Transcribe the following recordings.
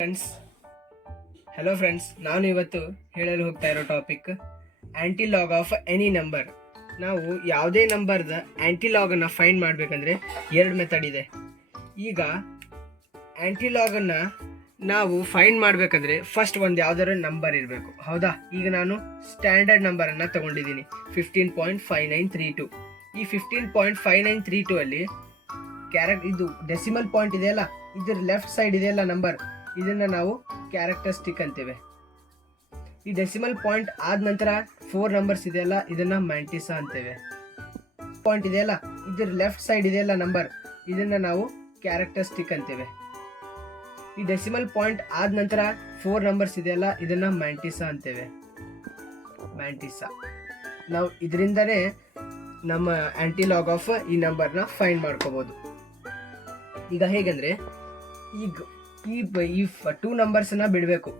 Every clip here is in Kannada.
ಫ್ರೆಂಡ್ಸ್, ಹಲೋ ಫ್ರೆಂಡ್ಸ್, ನಾನು ಇವತ್ತು ಹೇಳಲು ಹೋಗ್ತಾ ಇರೋ ಟಾಪಿಕ್ ಆ್ಯಂಟಿಲಾಗ್ ಆಫ್ ಎನಿ ನಂಬರ್. ನಾವು ಯಾವುದೇ ನಂಬರ್ದ ಆ್ಯಂಟಿಲಾಗನ್ನು ಫೈಂಡ್ ಮಾಡಬೇಕಂದ್ರೆ ಎರಡು ಮೆಥಡ್ ಇದೆ. ಈಗ ಆ್ಯಂಟಿಲಾಗನ್ನು ನಾವು ಫೈಂಡ್ ಮಾಡಬೇಕಂದ್ರೆ ಫಸ್ಟ್ ಒಂದು ಯಾವುದಾದ್ರು ನಂಬರ್ ಇರಬೇಕು, ಹೌದಾ? ಈಗ ನಾನು ಸ್ಟ್ಯಾಂಡರ್ಡ್ ನಂಬರನ್ನು ತೊಗೊಂಡಿದ್ದೀನಿ 15.5932. ಈ 15.5932 ಅಲ್ಲಿ ಇದು ಡೆಸಿಮಲ್ ಪಾಯಿಂಟ್ ಇದೆಯಲ್ಲ, ಇದರ ಲೆಫ್ಟ್ ಸೈಡ್ ಇದೆಯಲ್ಲ ನಂಬರ್, ಇದನ್ನು ನಾವು ಕ್ಯಾರೆಕ್ಟರಿಸ್ಟಿಕ್ ಅಂತೇವೆ. ಈ ಡೆಸಿಮಲ್ ಪಾಯಿಂಟ್ ಆದ ನಂತರ 4 ನಂಬರ್ಸ್ ಇದೆಯಲ್ಲ, ಇದನ್ನು ಮ್ಯಾಂಟಿಸಾ ಅಂತೇವೆ. ಪಾಯಿಂಟ್ ಇದೆಯಲ್ಲ, ಇದರ ಲೆಫ್ಟ್ ಸೈಡ್ ಇದೆಯಲ್ಲ ನಂಬರ್, ಇದನ್ನು ನಾವು ಕ್ಯಾರೆಕ್ಟರಿಸ್ಟಿಕ್ ಅಂತೇವೆ. ಈ ಡೆಸಿಮಲ್ ಪಾಯಿಂಟ್ ಆದ ನಂತರ 4 ನಂಬರ್ಸ್ ಇದೆಯಲ್ಲ, ಇದನ್ನು ಮ್ಯಾಂಟಿಸಾ ಅಂತೇವೆ. ಮ್ಯಾಂಟಿಸಾ. ನಾವು ಇದರಿಂದನೇ ನಮ್ಮ ಆ್ಯಂಟಿಲಾಗ್ ಆಫ್ ಈ ನಂಬರ್ನ ಫೈಂಡ್ ಮಾಡ್ಕೋಬೋದು. ಈಗ ಹೇಗೆಂದರೆ, ಈಗ ಈ 2 ನಂಬರ್ಸನ್ನು ಬಿಡಬೇಕು.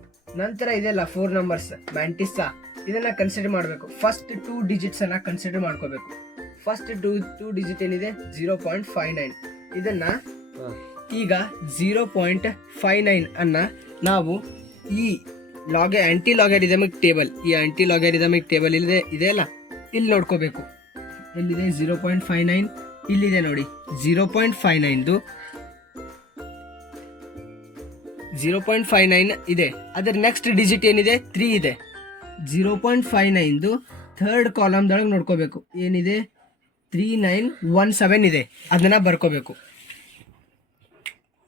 ನಂತರ ಇದೆಲ್ಲ 4 ನಂಬರ್ಸ್ ಮ್ಯಾಂಟಿಸಾ, ಇದನ್ನು ಕನ್ಸಿಡರ್ ಮಾಡಬೇಕು. ಫಸ್ಟ್ 2 ಡಿಜಿಟ್ಸನ್ನು ಕನ್ಸಿಡರ್ ಮಾಡ್ಕೋಬೇಕು. ಫಸ್ಟ್ ಟೂ ಡಿಜಿಟ್ ಏನಿದೆ 0.59. ಇದನ್ನು ಈಗ 0.59 ಅನ್ನು ನಾವು ಈ ಆ್ಯಂಟಿ ಲಾಗರಿದಮಿಕ್ ಟೇಬಲ್, ಈ ಆ್ಯಂಟಿ ಲಾಗರಿದಮಿಕ್ ಟೇಬಲ್ ಇದೆಯಲ್ಲ, ಇಲ್ಲಿ ನೋಡ್ಕೋಬೇಕು. ಎಲ್ಲಿದೆ 0.59? ಇಲ್ಲಿದೆ ನೋಡಿ 0.59ದು 0.59 ಇದೆ. ಅದರ ನೆಕ್ಸ್ಟ್ ಡಿಜಿಟ್ ಏನಿದೆ 3 ಇದೆ. 0.59ದು ಥರ್ಡ್ ಕಾಲಮ್ದೊಳಗೆ ನೋಡ್ಕೋಬೇಕು. ಏನಿದೆ 3917 ಇದೆ, ಅದನ್ನು ಬರ್ಕೋಬೇಕು.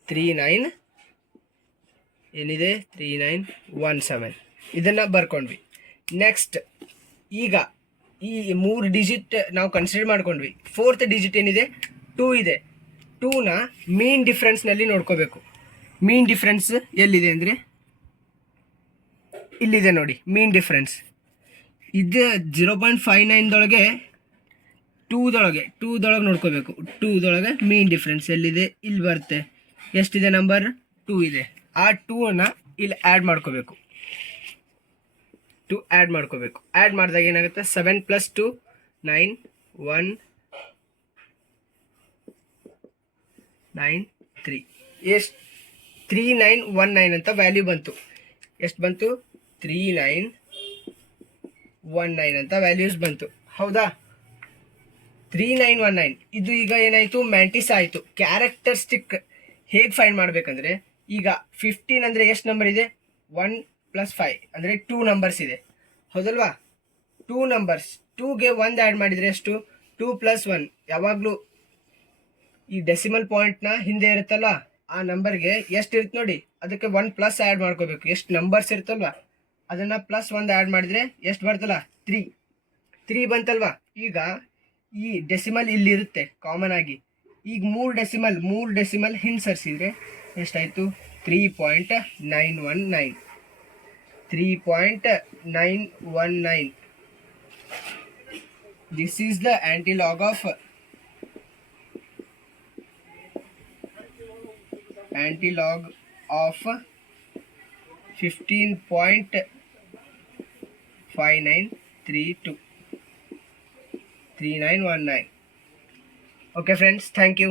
3917 ಇದನ್ನು ಬರ್ಕೊಂಡ್ವಿ. ನೆಕ್ಸ್ಟ್ ಈಗ ಈ 3 ಡಿಜಿಟ್ ನಾವು ಕನ್ಸಿಡರ್ ಮಾಡ್ಕೊಂಡ್ವಿ. 4th ಡಿಜಿಟ್ ಏನಿದೆ 2 ಇದೆ. 2ನ ಮೀನ್ ಡಿಫ್ರೆನ್ಸ್ನಲ್ಲಿ ನೋಡ್ಕೋಬೇಕು. ಮೀನ್ ಡಿಫ್ರೆನ್ಸ್ ಎಲ್ಲಿದೆ ಅಂದರೆ ಇಲ್ಲಿದೆ ನೋಡಿ, ಮೀನ್ ಡಿಫ್ರೆನ್ಸ್ ಇದು 0.59ದೊಳಗೆ 2ದೊಳಗೆ ನೋಡ್ಕೋಬೇಕು. 2ದೊಳಗೆ ಮೀನ್ ಡಿಫ್ರೆನ್ಸ್ ಎಲ್ಲಿದೆ? ಇಲ್ಲಿ ಬರುತ್ತೆ. ಎಷ್ಟಿದೆ ನಂಬರ್? 2 ಇದೆ. ಆ 2ಅನ್ನು ಇಲ್ಲಿ ಆ್ಯಡ್ ಮಾಡ್ಕೋಬೇಕು. ಆ್ಯಡ್ ಮಾಡಿದಾಗ ಏನಾಗುತ್ತೆ? 7 + 2 9 1 9 3. ಎಷ್ಟು? 3919 ಅಂತ ವ್ಯಾಲ್ಯೂ ಬಂತು. ಎಷ್ಟು ಬಂತು? 3919 ಅಂತ ವ್ಯಾಲ್ಯೂಸ್ ಬಂತು, ಹೌದಾ? 3919 ಇದು ಈಗ ಏನಾಯಿತು? ಮ್ಯಾಂಟಿಸಾ ಆಯಿತು. ಕ್ಯಾರೆಕ್ಟರಿಸ್ಟಿಕ್ ಹೇಗೆ ಫೈಂಡ್ ಮಾಡಬೇಕಂದ್ರೆ, ಈಗ 15 ಅಂದರೆ ಎಷ್ಟು ನಂಬರ್ ಇದೆ? 1 + 5 ಅಂದರೆ 2 ನಂಬರ್ಸ್ ಇದೆ, ಹೌದಲ್ವಾ? 2 ನಂಬರ್ಸ್, 2ಗೆ 1 ಆ್ಯಡ್ ಮಾಡಿದರೆ ಎಷ್ಟು? 2 + 1. ಯಾವಾಗಲೂ ಈ ಡೆಸಿಮಲ್ ಪಾಯಿಂಟ್ನ ಹಿಂದೆ ಇರುತ್ತಲ್ಲ, ಆ ನಂಬರ್ಗೆ ಎಷ್ಟು ಇರುತ್ತೆ ನೋಡಿ, ಅದಕ್ಕೆ 1 ಪ್ಲಸ್ ಆ್ಯಡ್ ಮಾಡ್ಕೋಬೇಕು. ಎಷ್ಟು ನಂಬರ್ಸ್ ಇರುತ್ತಲ್ವ, ಅದನ್ನು +1 ಆ್ಯಡ್ ಮಾಡಿದರೆ ಎಷ್ಟು ಬರ್ತಲ್ಲ? 3 ಬಂತಲ್ವ? ಈಗ ಈ ಡೆಸಿಮಲ್ ಇಲ್ಲಿರುತ್ತೆ ಕಾಮನ್ ಆಗಿ. ಈಗ 3 ಡೆಸಿಮಲ್ ಹಿಂದೆ ಸರ್ಸಿದ್ರೆ ಎಷ್ಟಾಯಿತು? 3.919. 3.919. This is the antilog of 15.5932 3919. Okay friends, thank you.